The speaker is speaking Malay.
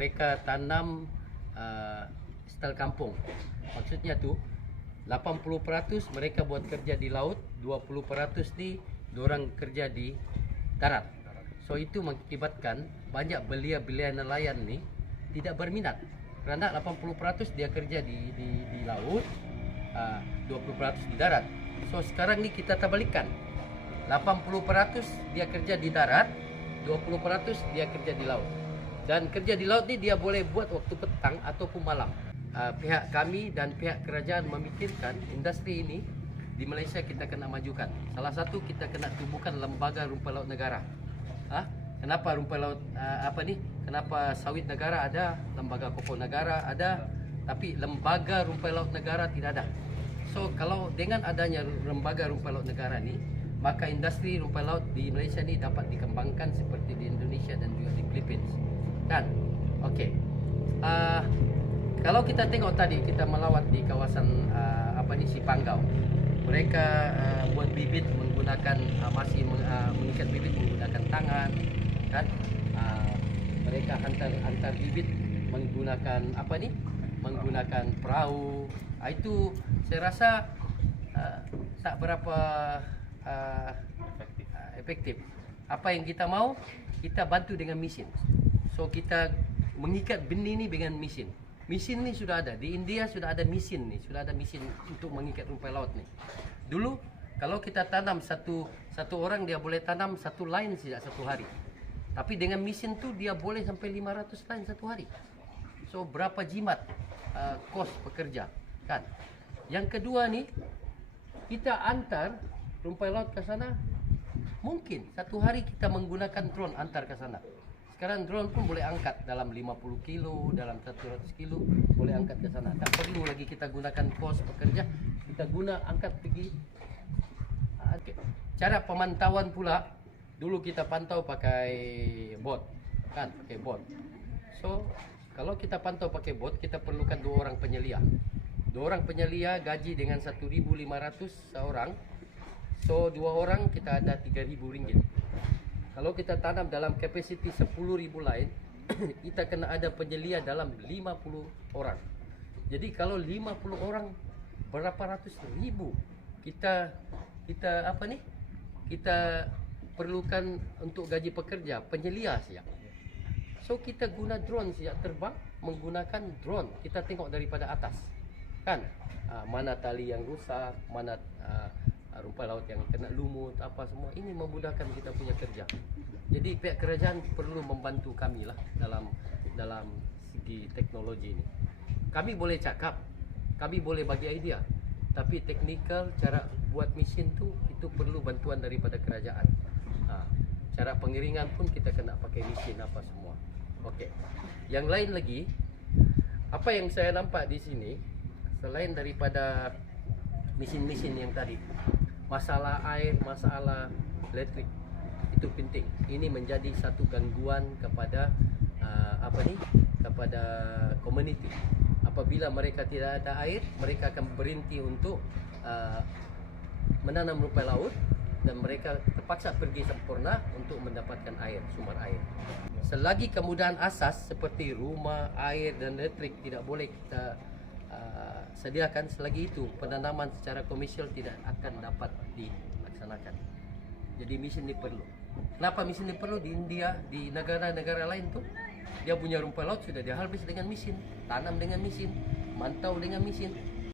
mereka tanam style kampung. Maksudnya tuh 80% mereka buat kerja di laut, 20% nih dorang kerja di darat. So itu mengakibatkan banyak belia-belia nelayan nih tidak berminat. Karena 80% dia kerja di laut, 20% di darat. So sekarang nih kita terbalikan. 80% dia kerja di darat, 20% dia kerja di laut. Dan kerja di laut ni dia boleh buat waktu petang ataupun malam. Pihak kami dan pihak kerajaan memikirkan industri ini di Malaysia kita kena majukan. Salah satu kita kena tumbuhkan lembaga rumput laut negara. Kenapa rumput laut Kenapa sawit negara ada, lembaga pokok negara ada, tapi lembaga rumput laut negara tidak ada. So kalau dengan adanya lembaga rumput laut negara ni, maka industri rumput laut di Malaysia ni dapat dikembangkan seperti di Indonesia dan juga di Philippines. Dan kalau kita tengok tadi kita melawat di kawasan Sipanggau, mereka buat bibit menggunakan mengikat bibit menggunakan tangan, kan? Mereka hantar bibit menggunakan menggunakan perahu. Itu saya rasa tak berapa efektif. Apa yang kita mau, kita bantu dengan mesin. So kita mengikat benih ni dengan mesin. Mesin ni sudah ada di India, sudah ada mesin ni, sudah ada mesin untuk mengikat rumput laut ni. Dulu kalau kita tanam satu orang dia boleh tanam satu line saja satu hari. Tapi dengan mesin tu dia boleh sampai 500 line satu hari. So berapa jimat kos pekerja, kan? Yang kedua ni, kita antar rumput laut ke sana. Mungkin satu hari kita menggunakan drone antar ke sana. Sekarang drone pun boleh angkat dalam 50 kilo, dalam 100 kilo boleh angkat ke sana. Tak perlu lagi kita gunakan kos pekerja, kita angkat pergi. Cara pemantauan pula, dulu kita pantau pakai bot, kan? Pakai bot. So kalau kita pantau pakai bot, kita perlukan 2 orang penyelia. 2 orang penyelia gaji dengan 1.500 seorang. So 2 orang kita ada 3.000 ringgit. Kalau kita tanam dalam kapasiti 10.000 line, kita kena ada penyelia dalam 50 orang. Jadi kalau 50 orang berapa ratus ribu kita perlukan untuk gaji pekerja, penyelia siap. So kita guna drone siap terbang, menggunakan drone. Kita tengok daripada atas, kan? Mana tali yang rusak, mana rumput laut yang kena lumut, apa semua. Ini memudahkan kita punya kerja. Jadi pihak kerajaan perlu membantu kami lah dalam segi teknologi ini. Kami boleh cakap, kami boleh bagi idea, tapi teknikal cara buat mesin tu itu perlu bantuan daripada kerajaan. Cara pengiringan pun kita kena pakai mesin apa semua. Okey. Yang lain lagi, apa yang saya nampak di sini selain daripada mesin-mesin yang tadi, masalah air, masalah elektrik itu penting. Ini menjadi satu gangguan kepada kepada komuniti. Apabila mereka tidak ada air, mereka akan berhenti untuk menanam rumput laut dan mereka terpaksa pergi sempurna untuk mendapatkan air, sumber air. Selagi kemudahan asas seperti rumah, air dan elektrik tidak boleh kita sediakan, selagi itu penanaman secara komersial tidak akan dapat dilaksanakan. Jadi mesin ini perlu. Kenapa mesin ini perlu? Di India, di negara-negara lain tuh dia punya rumput laut sudah dia habis dengan mesin, tanam dengan mesin, mantau dengan mesin.